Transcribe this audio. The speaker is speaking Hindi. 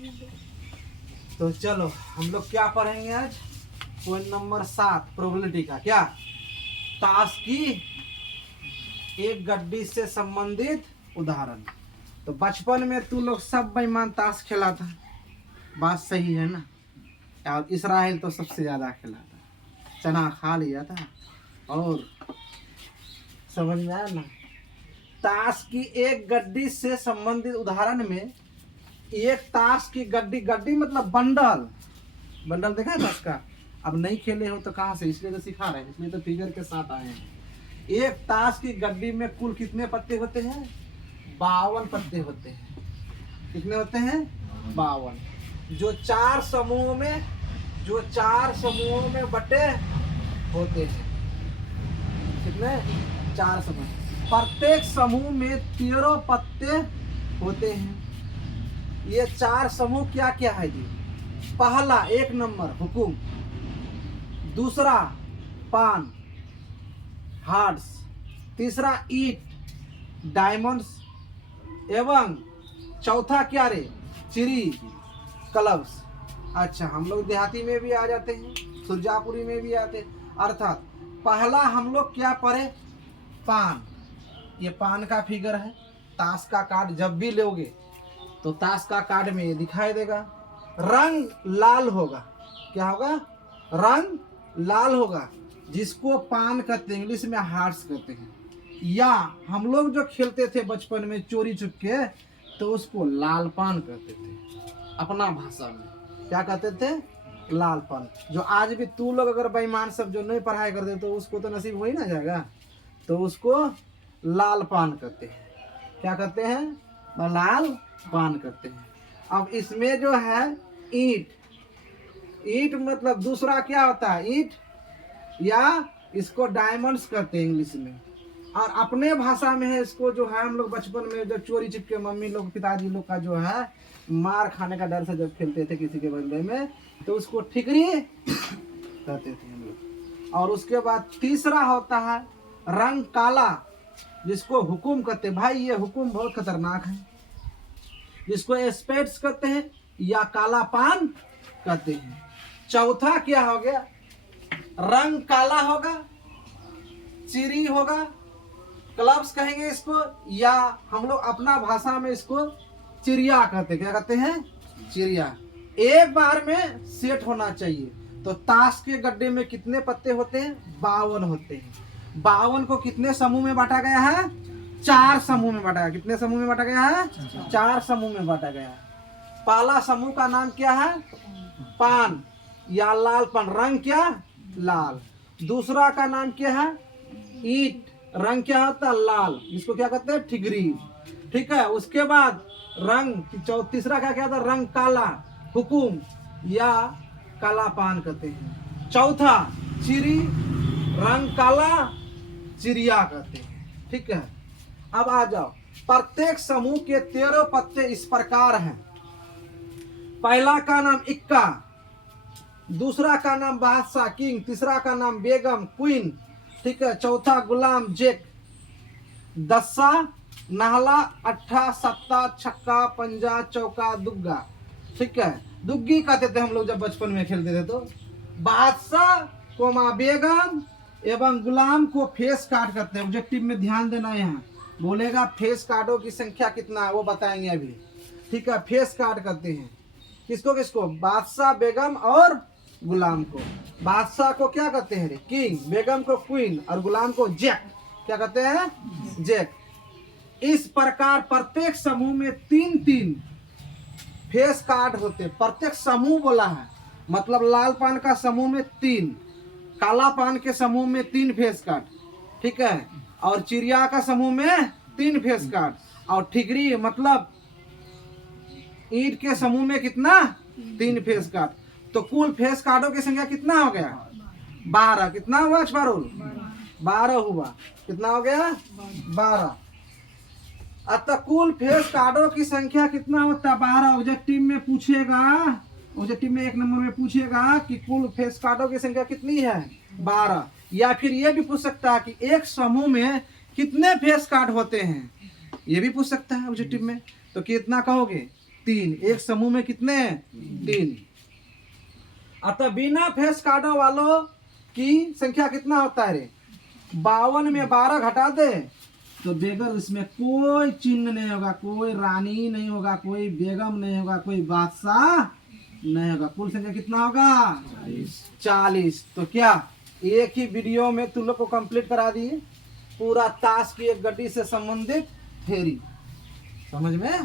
तो चलो हम लोग क्या पढ़ेंगे आज? पॉइंट नंबर 7 प्रोबेबिलिटी का। क्या? ताश की एक गड्डी से संबंधित उदाहरण। तो बचपन में तू लोग सब बेईमान ताश खेला था, बात सही है ना? और इसराइल तो सबसे ज्यादा खेला था, चना खा लिया था। और समझ में आया ना? ताश की एक गड्डी से संबंधित उदाहरण में एक ताश की गड्डी, गड्डी मतलब बंडल, बंडल देखा है ताश का? अब नहीं खेले हो तो कहाँ से, इसलिए तो सिखा रहे हैं, इसलिए तो फिगर के साथ आए हैं। एक ताश की गड्डी में कुल कितने पत्ते होते हैं? 52 पत्ते होते हैं। कितने होते हैं? 52। जो चार समूहों में बटे होते हैं। कितने? 4 समूह। प्रत्येक समूह में 13 पत्ते होते हैं। ये 4 समूह क्या क्या है जी? पहला 1 नंबर हुकुम, दूसरा पान हार्ट्स, तीसरा ईट डायमंड्स, एवं चौथा क्या रे? चिरी क्लब्स। अच्छा, हम लोग देहाती में भी आ जाते हैं, सुरजापुरी में भी आते हैं। अर्थात पहला हम लोग क्या पढ़े? पान। ये पान का फिगर है। ताश का कार्ड जब भी लोगे तो ताश का कार्ड में ये दिखाई देगा, रंग लाल होगा। क्या होगा? रंग लाल होगा, जिसको पान कहते हैं, इंग्लिश में हार्ट्स कहते हैं। या हम लोग जो खेलते थे बचपन में चोरी छुपके, तो उसको लाल पान कहते थे अपना भाषा में। क्या कहते थे? लाल पान। जो आज भी तू लोग अगर बेईमान सब जो नहीं पढ़ाई करते तो उसको तो नसीब हो ही ना जाएगा, तो उसको लाल पान कहते हैं। क्या कहते हैं? लाल पान कहते हैं। अब इसमें जो है ईट, ईट मतलब दूसरा क्या होता है? ईट, या इसको डायमंड्स कहते हैं इंग्लिश में। और अपने भाषा में है इसको, जो है हम लोग बचपन में जब चोरी छिपके मम्मी लोग पिताजी लोग का जो है मार खाने का डर से जब खेलते थे किसी के बदले में, तो उसको ठिकरी कहते थे हम लोग। और उसके बाद तीसरा होता है रंग काला, जिसको हुकुम कहते हैं। भाई ये हुकुम बहुत खतरनाक है, जिसको स्पेट्स कहते हैं या काला पान कहते हैं। चौथा क्या हो गया? रंग काला होगा, चिरी होगा, क्लब्स कहेंगे इसको, या हम लोग अपना भाषा में इसको चिड़िया कहते हैं। क्या कहते हैं? चिड़िया। एक बार में सेट होना चाहिए। तो ताश के गड्ढे में कितने पत्ते होते हैं? 52 होते हैं। 52 को कितने समूह में बांटा गया है? 4 समूह में बांटा गया। कितने समूह में बांटा गया है? 4 समूह में बांटा गया है। पहला समूह का नाम क्या है? पान या लाल पान, रंग क्या? लाल। दूसरा का नाम क्या है? ईट, रंग क्या होता है? लाल, जिसको क्या कहते हैं? ठिगरी। ठीक है। उसके बाद रंग तीसरा का क्या था? रंग काला, हुकुम या काला पान कहते हैं। चौथा चिरी, रंग काला, चिड़िया कहते हैं। ठीक है। अब आ जाओ, प्रत्येक समूह के 13 पत्ते इस प्रकार हैं। पहला का नाम इक्का, दूसरा का नाम बादशाह किंग, तीसरा का नाम बेगम क्वीन, ठीक है, चौथा गुलाम जैक, दस्सा नाहला, अट्ठा सत्ता छक्का पंजा चौका दुग्गा। ठीक है। दुग्गी कहते थे हम लोग जब बचपन में खेलते थे। तो बादशाह को माँ बेगम एवं गुलाम को फेस कार्ड करते हैं। ऑब्जेक्टिव में ध्यान देना, यहाँ बोलेगा फेस कार्डों की संख्या कितना है वो बताएंगे अभी। ठीक है। फेस कार्ड करते हैं किसको किसको? बादशाह, बेगम और गुलाम को। बादशाह को क्या कहते हैं? किंग, बेगम को क्वीन और गुलाम को जैक। क्या कहते हैं? जैक। इस प्रकार प्रत्येक समूह में 3-3 फेस कार्ड होते। प्रत्येक समूह बोला है, मतलब लाल पान का समूह में 3, काला पान के समूह में 3 फेस कार्ड, ठीक है, और चिड़िया का समूह में 3 फेस कार्ड, और ठिकरी मतलब ईंट के समूह में कितना? 3 फेस कार्ड। तो कुल फेस कार्डों की संख्या कितना हो गया? 12। कितना हुआ छपारुल? 12 हुआ। कितना हो गया? 12। अतः कुल फेस कार्डों की संख्या कितना होता है? 12। ऑब्जेक्टिव में पूछेगा, ऑब्जेक्टिव में 1 नंबर में पूछेगा कि कुल फेस कार्डों की संख्या कितनी है? 12। या फिर ये भी पूछ सकता है कि एक समूह में कितने फेस कार्ड होते हैं, ये भी पूछ सकता है ऑब्जेक्टिव में। तो कितना कहोगे? 3। एक समूह में कितने? 3। अतः बिना फेस कार्डों वालों की संख्या कितना होता है रे? 52 में 12 घटा दे तो बेगर इसमें कोई चिन्ह नहीं होगा, कोई रानी नहीं होगा, कोई बेगम नहीं होगा, कोई बादशाह नहीं होगा। कुल संख्या कितना होगा? 40। तो क्या एक ही वीडियो में तुम लोग को कंप्लीट करा दिए पूरा ताश की एक गड्डी से संबंधित थ्योरी। समझ में?